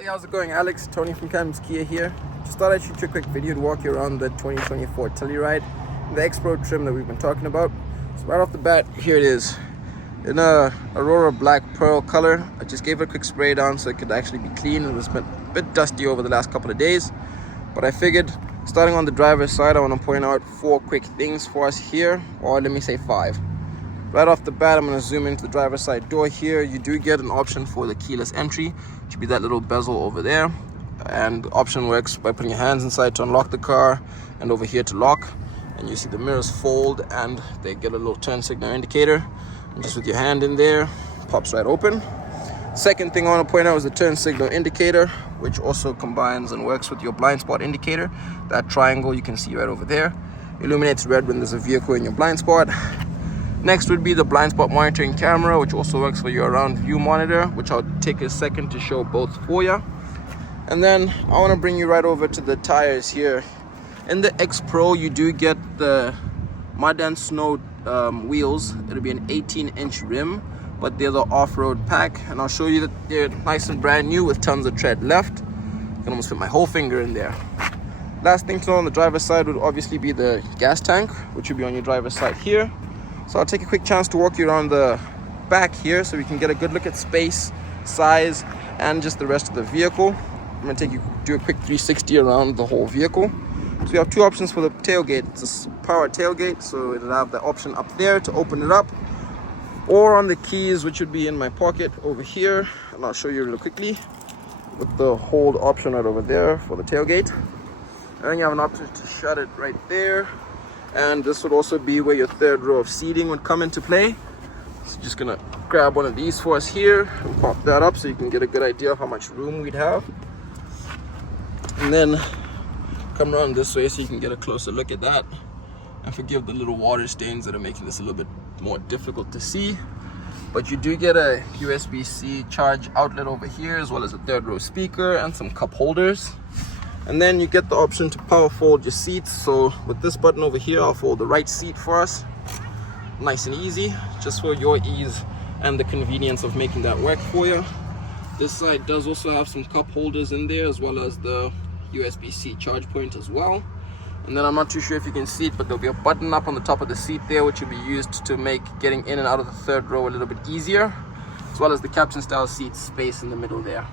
Hey, how's it going? Alex, Tony from Kia here. Just thought I'd shoot you a quick video to walk you around the 2024 Telluride, the X-Pro trim that we've been talking about. So right off the bat, here it is. In a Aurora black pearl color. I just gave it a quick spray down so it could actually be clean. It was a bit dusty over the last couple of days. But I figured, starting on the driver's side, I want to point out 4 quick things for us here, or let me say 5. Right off the bat, I'm going to zoom into the driver's side door here. You do get an option for the keyless entry, which would be that little bezel over there. And the option works by putting your hands inside to unlock the car, and over here to lock. And you see the mirrors fold and they get a little turn signal indicator. And just with your hand in there, pops right open. Second thing I want to point out is the turn signal indicator, which also combines and works with your blind spot indicator. That triangle you can see right over there illuminates red when there's a vehicle in your blind spot. Next would be the blind spot monitoring camera, which also works for your around view monitor, which I'll take a second to show both for you. And then I want to bring you right over to the tires here. In the X-Pro, you do get the mud and snow wheels. It'll be an 18-inch rim, but they're the off-road pack. And I'll show you that they're nice and brand new with tons of tread left. I can almost fit my whole finger in there. Last thing to know on the driver's side would obviously be the gas tank, which will be on your driver's side here. So I'll take a quick chance to walk you around the back here so we can get a good look at space, size, and just the rest of the vehicle. I'm going to do a quick 360 around the whole vehicle. So we have 2 options for the tailgate. It's a power tailgate, so it'll have the option up there to open it up, or on the keys, which would be in my pocket over here. And I'll show you real quickly with the hold option right over there for the tailgate. And then you have an option to shut it right there. And this would also be where your 3rd row of seating would come into play. So just gonna grab one of these for us here and pop that up so you can get a good idea of how much room we'd have. And then come around this way so you can get a closer look at that. And forgive the little water stains that are making this a little bit more difficult to see. But you do get a USB-C charge outlet over here, as well as a 3rd row speaker and some cup holders. And then you get the option to power fold your seats. So with this button over here, I'll fold the right seat for us. Nice and easy, just for your ease and the convenience of making that work for you. This side does also have some cup holders in there, as well as the USB-C charge point as well. And then I'm not too sure if you can see it, but there'll be a button up on the top of the seat there, which will be used to make getting in and out of the 3rd row a little bit easier, as well as the captain style seat space in the middle there.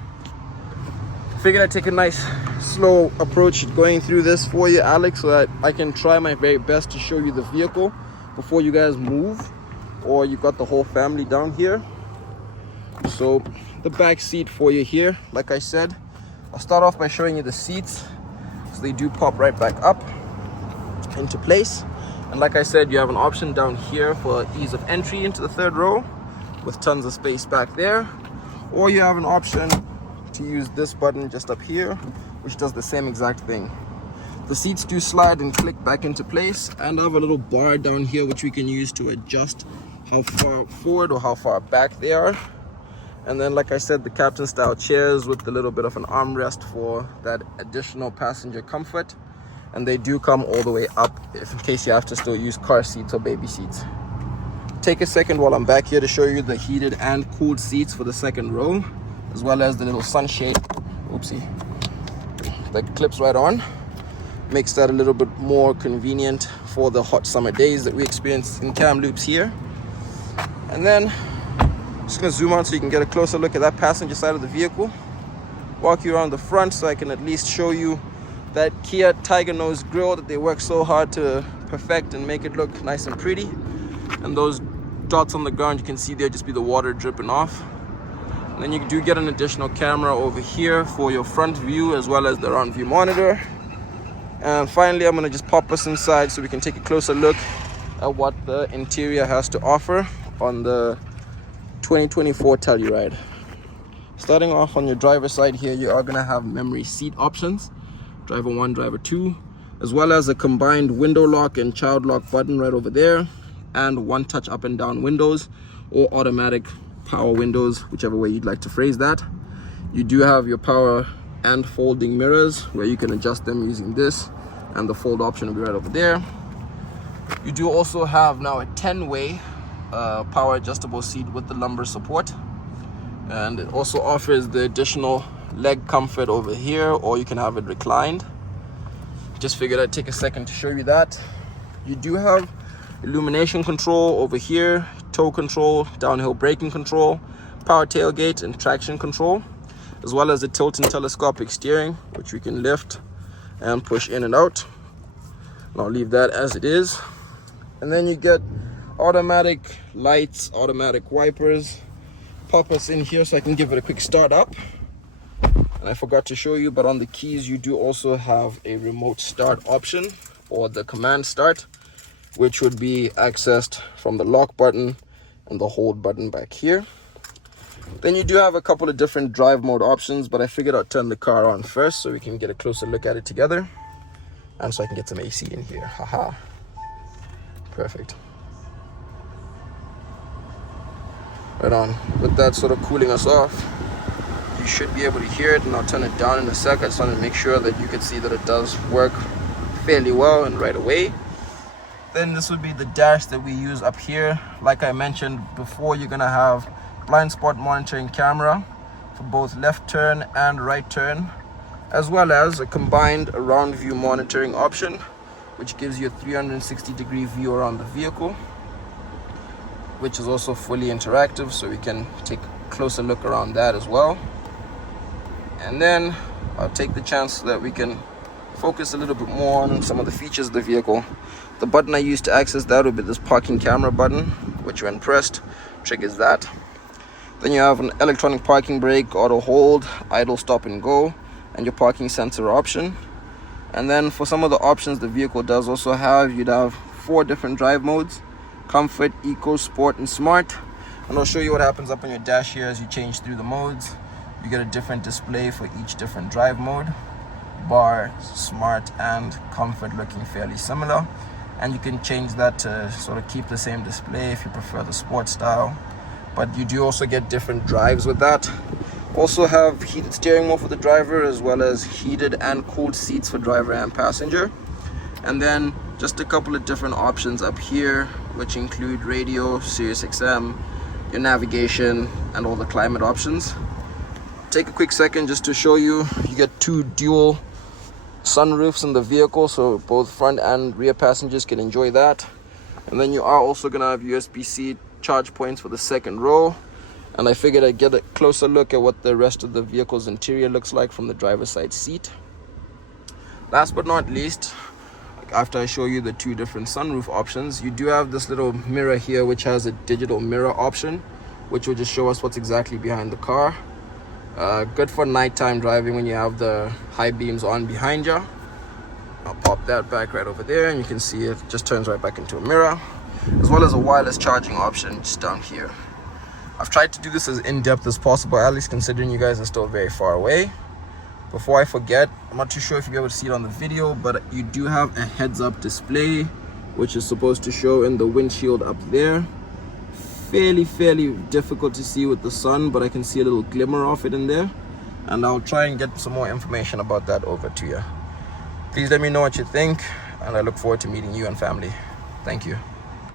Figured I'd take a nice slow approach going through this for you, Alex, so that I can try my very best to show you the vehicle before you guys move, or you got the whole family down here. So the back seat for you here, like I said, I'll start off by showing you the seats. So they do pop right back up into place. And like I said, you have an option down here for ease of entry into the 3rd row with tons of space back there, or you have an option to use this button just up here, which does the same exact thing. The seats do slide and click back into place, and I have a little bar down here which we can use to adjust how far forward or how far back they are. And then, like I said, the captain style chairs with a little bit of an armrest for that additional passenger comfort. And they do come all the way up if in case you have to still use car seats or baby seats. Take a second while I'm back here to show you the heated and cooled seats for the 2nd row, as well as the little sunshade, oopsie, that clips right on. Makes that a little bit more convenient for the hot summer days that we experience in Kamloops here. And then, just gonna zoom out so you can get a closer look at that passenger side of the vehicle. Walk you around the front so I can at least show you that Kia Tiger Nose grille that they work so hard to perfect and make it look nice and pretty. And those dots on the ground you can see there just be the water dripping off. And then you do get an additional camera over here for your front view, as well as the round view monitor. And finally, I'm gonna just pop us inside so we can take a closer look at what the interior has to offer on the 2024 Telluride. Starting off on your driver's side here, you are gonna have memory seat options, driver 1, driver 2, as well as a combined window lock and child lock button right over there, and 1 touch up and down windows, or automatic power windows, whichever way you'd like to phrase that. You do have your power and folding mirrors where you can adjust them using this, and the fold option will be right over there. You do also have now a 10-way power adjustable seat with the lumbar support, and it also offers the additional leg comfort over here, or you can have it reclined. Just figured I'd take a second to show you that. You do have illumination control over here, tow control, downhill braking control, power tailgate and traction control, as well as the tilt and telescopic steering, which we can lift and push in and out. And I'll leave that as it is. And then you get automatic lights, automatic wipers. Pop us in here so I can give it a quick start up. And I forgot to show you, but on the keys you do also have a remote start option, or the command start, which would be accessed from the lock button and the hold button back here. Then you do have a couple of different drive mode options, but I figured I'd turn the car on first so we can get a closer look at it together, and so I can get some AC in here. Haha. Perfect. Right on. With that sort of cooling us off, you should be able to hear it, and I'll turn it down in a sec. I just want to make sure that you can see that it does work fairly well and right away. Then this would be the dash that we use up here. Like I mentioned before, you're gonna have blind spot monitoring camera for both left turn and right turn, as well as a combined around view monitoring option, which gives you a 360-degree view around the vehicle, which is also fully interactive, so we can take a closer look around that as well. And then I'll take the chance so that we can focus a little bit more on some of the features of the vehicle. The button I use to access that would be this parking camera button, which when pressed triggers that. Then you have an electronic parking brake, auto hold, idle stop and go, and your parking sensor option. And then for some of the options the vehicle does also have, you'd have 4 different drive modes: comfort, eco, sport, and smart. And I'll show you what happens up on your dash here as you change through the modes. You get a different display for each different drive mode. Bar, smart, and comfort looking fairly similar, and you can change that to sort of keep the same display if you prefer the sport style. But you do also get different drives with that. Also have heated steering wheel for the driver, as well as heated and cooled seats for driver and passenger. And then just a couple of different options up here, which include radio, Sirius XM, your navigation, and all the climate options. Take a quick second just to show you. You get 2 dual sunroofs in the vehicle, so both front and rear passengers can enjoy that. And then you are also going to have USB-C charge points for the second row. And I figured I'd get a closer look at what the rest of the vehicle's interior looks like from the driver's side seat. Last but not least, after I show you the 2 different sunroof options, you do have this little mirror here, which has a digital mirror option, which will just show us what's exactly behind the car. Good for nighttime driving when you have the high beams on behind you. I'll pop that back right over there, and you can see it just turns right back into a mirror, as well as a wireless charging option just down here. I've tried to do this as in-depth as possible, at least considering you guys are still very far away. Before I forget, I'm not too sure if you'll be able to see it on the video, but you do have a heads-up display, which is supposed to show in the windshield up there. Fairly difficult to see with the sun, but I can see a little glimmer of it in there, and I'll try and get some more information about that over to you. Please let me know what you think, and I look forward to meeting you and family. Thank you.